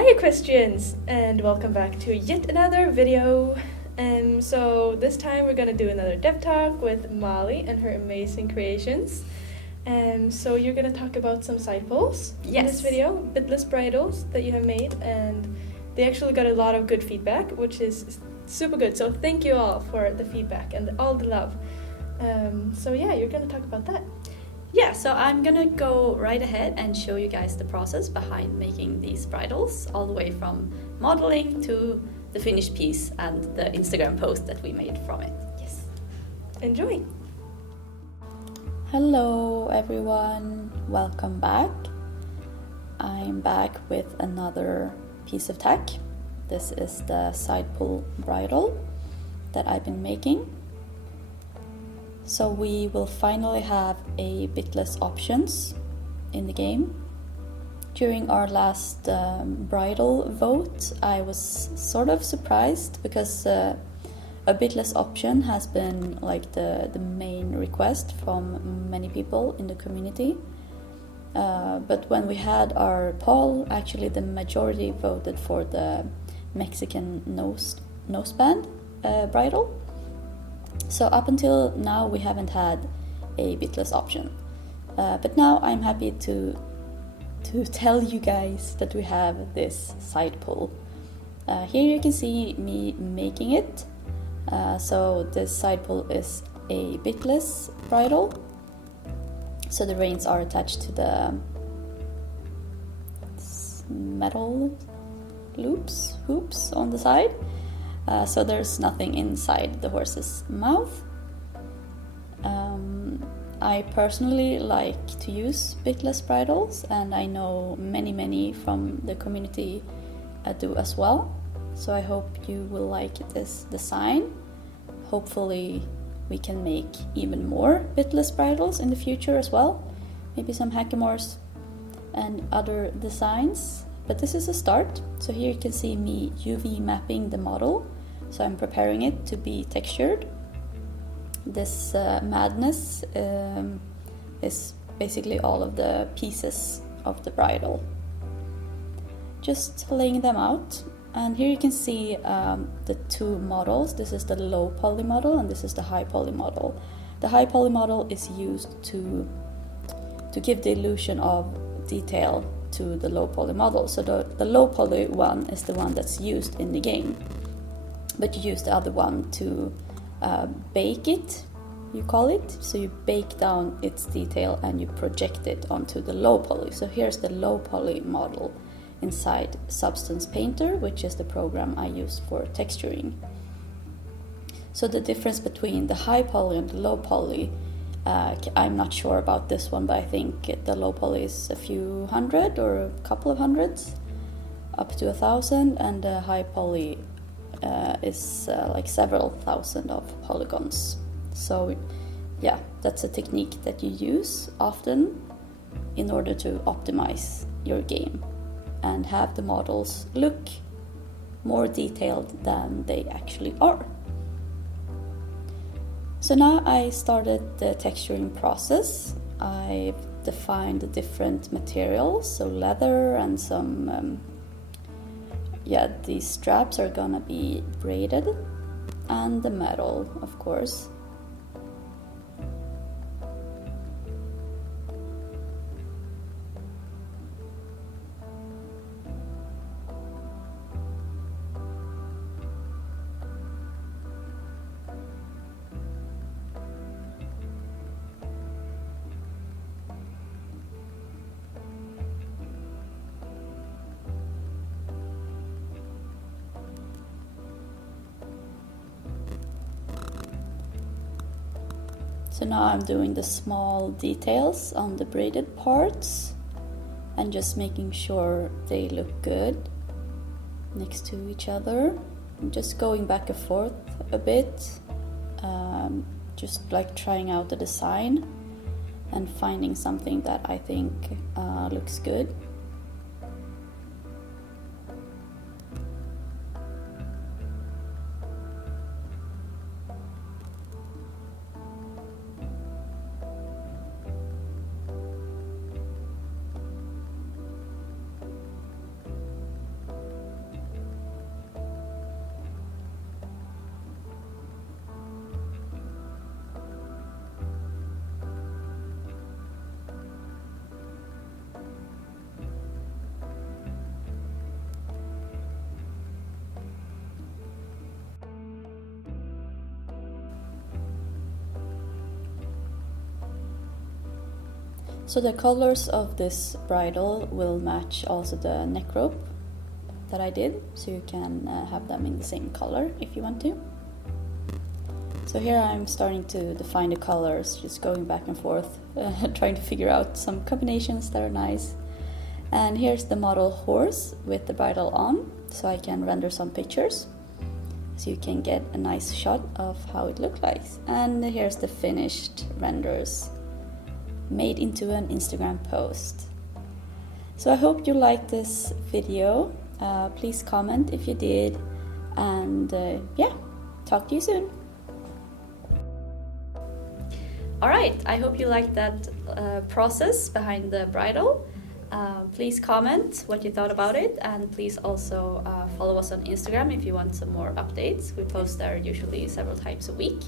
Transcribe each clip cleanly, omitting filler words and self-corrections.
Hi equestrians, and welcome back to yet another video. So this time we're gonna do another dev talk with Molly and her amazing creations. So you're gonna talk about some side pulls in this video, Bitless bridles that you have made, and they actually got a lot of good feedback, which is super good. So thank you all for the feedback and all the love. So yeah, you're gonna talk about that. Yeah, so I'm gonna go right ahead and show you guys the process behind making these bridles, all the way from modeling to the finished piece and the Instagram post that we made from it. Yes. Enjoy! Hello everyone, welcome back. I'm back with another piece of tech. This is the side pull bridle that I've been making. So we will finally have a bitless options in the game. During our last bridle vote, I was sort of surprised because a bitless option has been like the main request from many people in the community. But when we had our poll, actually the majority voted for the Mexican noseband bridle. So up until now we haven't had a bitless option, but now I'm happy to tell you guys that we have this side pull. Here you can see me making it. So this side pull is a bitless bridle. So the reins are attached to the metal hoops on the side. So there's nothing inside the horse's mouth. I personally like to use bitless bridles, and I know many from the community do as well. So I hope you will like this design. Hopefully we can make even more bitless bridles in the future as well. Maybe some hackamores and other designs. But this is a start. So here you can see me UV mapping the model. So I'm preparing it to be textured. This madness is basically all of the pieces of the bridle. Just laying them out. And here you can see the two models. This is the low poly model and this is the high poly model. The high poly model is used to give the illusion of detail to the low poly model. So the low poly one is the one that's used in the game. But you use the other one to bake it, you call it. So you bake down its detail and you project it onto the low poly. So here's the low poly model inside Substance Painter, which is the program I use for texturing. So the difference between the high poly and the low poly, I'm not sure about this one, but I think the low poly is a few hundred or a couple of hundreds, up to 1,000, and the high poly is like several thousand of polygons. So yeah, that's a technique that you use often in order to optimize your game and have the models look more detailed than they actually are. So now I started the texturing process. I've defined the different materials, so leather and some these straps are gonna be braided, and the metal, of course. So now I'm doing the small details on the braided parts and just making sure they look good next to each other. I'm just going back and forth a bit, just like trying out the design and finding something that I think looks good. So the colors of this bridle will match also the neck rope that I did, so you can have them in the same color if you want to. So here I'm starting to define the colors, just going back and forth, trying to figure out some combinations that are nice. And here's the model horse with the bridle on, so I can render some pictures, so you can get a nice shot of how it looks like. And here's the finished renders, made into an Instagram post. So I hope you liked this video. Please comment if you did, and yeah, talk to you soon. Alright, I hope you liked that process behind the bridle. Please comment what you thought about it, and please also follow us on Instagram if you want some more updates. We post there usually several times a week.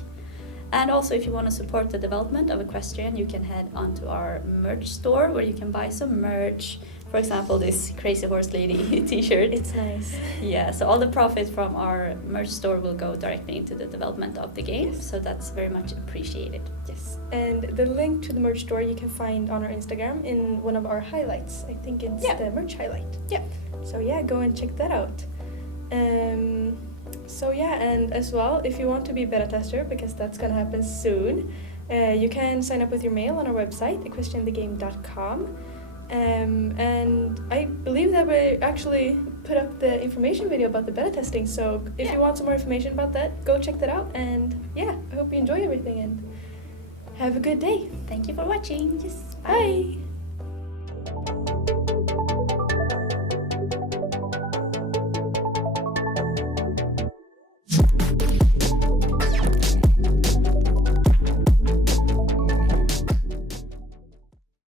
And also, if you want to support the development of Equestrian, you can head onto our merch store where you can buy some merch. For example, this Crazy Horse Lady t-shirt. It's nice. Yeah, so all the profit from our merch store will go directly into the development of the game. Yes. So that's very much appreciated. Yes, and the link to the merch store you can find on our Instagram in one of our highlights. I think it's the merch highlight. Yeah. So yeah, go and check that out. So yeah, and as well, if you want to be beta tester, because that's gonna happen soon, you can sign up with your mail on our website, equestrianthegame.com. And I believe that we actually put up the information video about the beta testing, so if you want some more information about that, go check that out. And yeah, I hope you enjoy everything and have a good day. Thank you for watching. Yes, bye.